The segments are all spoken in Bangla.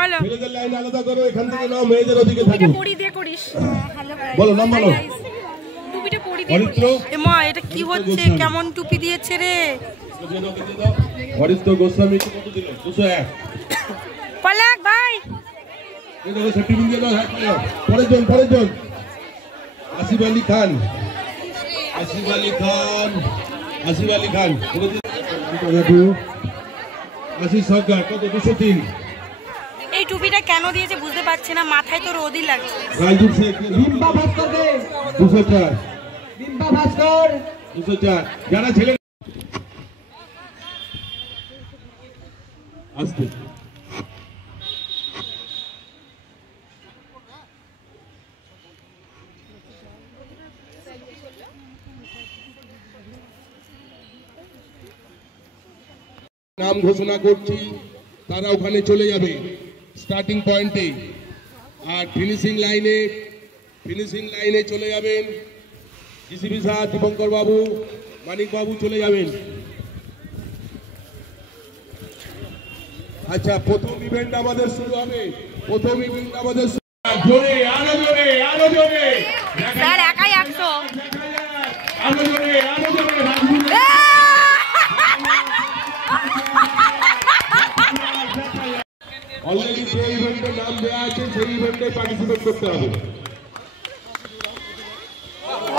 বলো ছেলেদের লাইন আলাদা করো, এখান থেকে নাও, মেয়েদের ওদিকে থাকো। এটা পড়ি দিয়ে করিস। হ্যালো গাইস, বলো নাম বলো। টুপিটা পড়ি দিয়ে করিস। মা এটা কি হচ্ছে, কেমন টুপি দিয়েছে রে? হরিত্র গোস্বামী কত দিল? 201। পলাক ভাই এই দেখো সেফটি পিন দিয়ে দাও। হ্যাঁ পরের জন আসিফ আলী খান। আশিস সরকার কত? 203। এই টুপিটা কেন দিয়েছে বুঝতে পারছি না, মাথায় তো রোদই লাগছে। রাজদীপ শেখ 204। বিম্বা ভাস্কর 204। যারা ছেলে আসতে নাম ঘোষণা করছি, তারা ওখানে চলে যাবে স্টার্টিং পয়েন্টে, আর ফিনিশিং লাইনে চলে যাবেন জিসিবি স্যার, দীপঙ্কর বাবু, মানিক বাবু চলে যাবেন। আচ্ছা, প্রথম ইভেন্ট আমাদের শুরু হবে। জোরে আরো জোরে স্যার একাই 100। আরো জোরে অলরেডি যে ইভেন্টে নাম দেওয়া আছে সেই ইভেন্টে পার্টিসিপেট করতে হবে।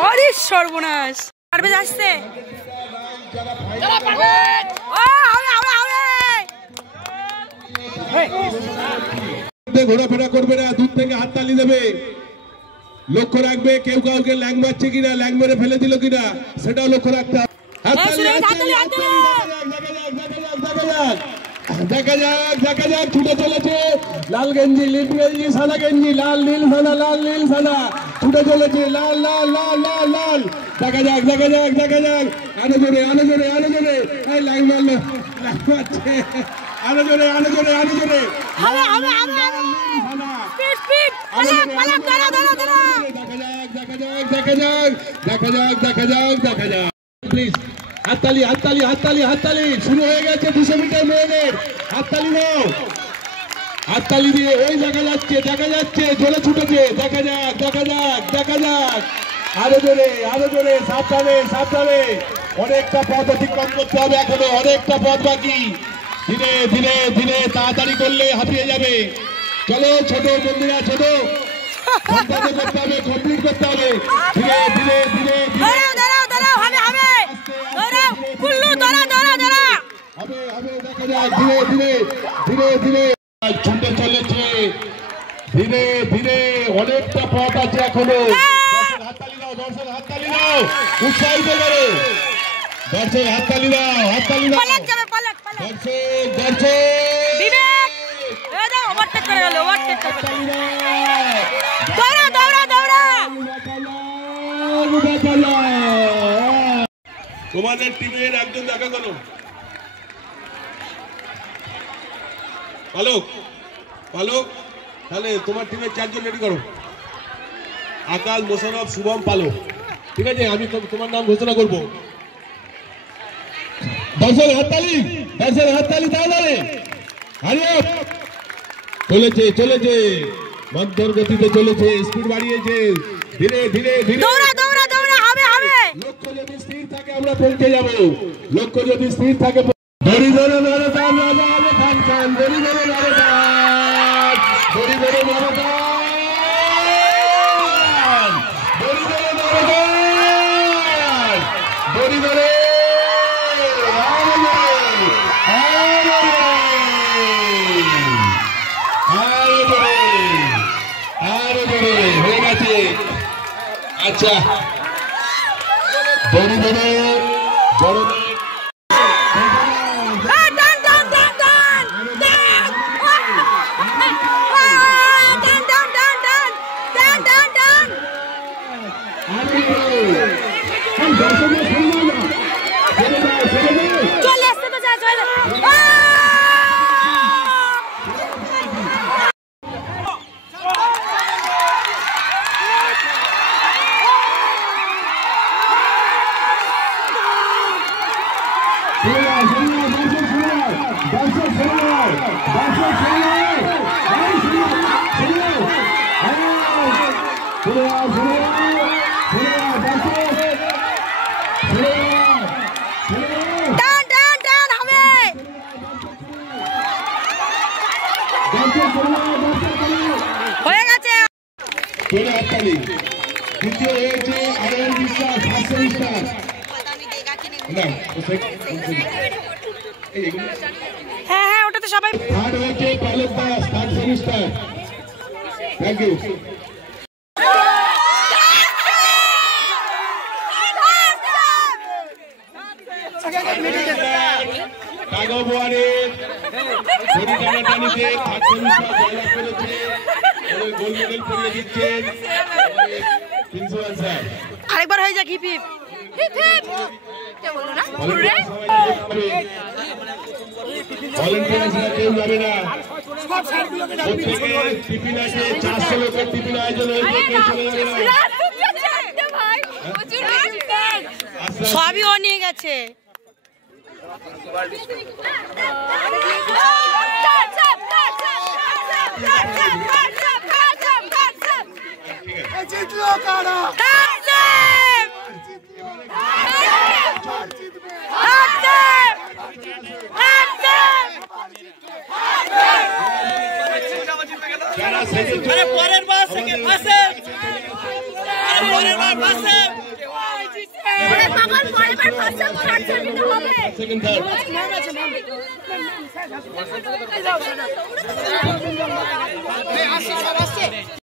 আরে সর্বনাশ, পারবে আসছে। ঘোরাফেরা করবে না, দূর থেকে হাততালি দেবে। লক্ষ্য রাখবে কেউ কাউকে ল্যাং মারছে কিনা, ল্যাং মেরে ফেলে দিল কিনা, সেটাও লক্ষ্য রাখতে হবে। দেখা যাক ছুটে চলেছে লাল গেঞ্জি, নীল গেঞ্জি, সাদা গেঞ্জি, লাল নীল সাদা ছুটে চলেছে লাল। দেখা যাক আরো জোরে ল্যাং মারলো, মারছে আরো জোরে দেখা যাক প্লিজ। হাততালি শুরু হয়ে গেছে। 200 মিটার মেয়েদের হাততালি দাও, হাততালি দিয়ে ওই দেখা যাচ্ছে জোরে ছুটেছে। দেখা যাক আরো জোরে সাবধানে। অনেকটা পথ অতিক্রম করতে হবে, এখনো অনেকটা পথ বাকি। ধীরে তাড়াতাড়ি করলে হাঁপিয়ে যাবে। চলো ছোট বন্ধুরা, ছোট করতে হবে, কমপ্লিট করতে হবে। ধীরে হবে। দেখা যাক ধীরে ছুটে চলেছে। ধীরে অনেকটা পথ আছে এখনো। হাততালি দাও, উৎসাহিত করো। দর্শক হাততালি দাও। তোমাদের টিমের একজন দেখা করো। পালক, তাহলে তোমার টিমের 4 জন রেডি করো। আকাল, মোশারফ, শুভম, পালক। ঠিক আছে, আমি তোমার নাম ঘোষণা করবো। দর্শক হাততালি তাহলে চলেছে মধ্যর গতিতে চলেছে, স্পিড বাড়িয়েছে। ধীরে লক্ষ্য যদি স্থির থাকে আমরা পৌঁছে যাবো। দড়ি ধরে নরদান রাজা হবে খান, দড়ি ধরে নরদান। হয়ে গেছে। আচ্ছা, দড়ি ধরে বড়দের হয়ে গেছে। দ্বিতীয় হয়েছে আরএন বিশ্বাস ফার্স্ট সেমিস্টার। হ্যাঁ হ্যাঁ ওটাতে সবাই। থার্ড হয়েছে pilot Das third semester. Thank you. কাগজওয়ারের ঘড়ি টানাটানিতে থার্ড সেমিস্টার জয়লাভ করেছে। গোল্ড মেডেল পরিয়ে দিচ্ছেন প্রিন্সিপাল স্যার। আরেকবার হয়ে যাক হিপ হিপ হিপ হিপ। কে বললো না? ভলেন্টিয়ার্সরা কেউ যাবে না। প্রত্যেকে টিফিন আছে, 400 লোকের টিফিন আয়োজন হয়েছে, কেউ চলে যাবে না। সবই ও নিয়ে গেছে। পরের বার সেকেন্ড পাশে সেকেন্ড থার্ড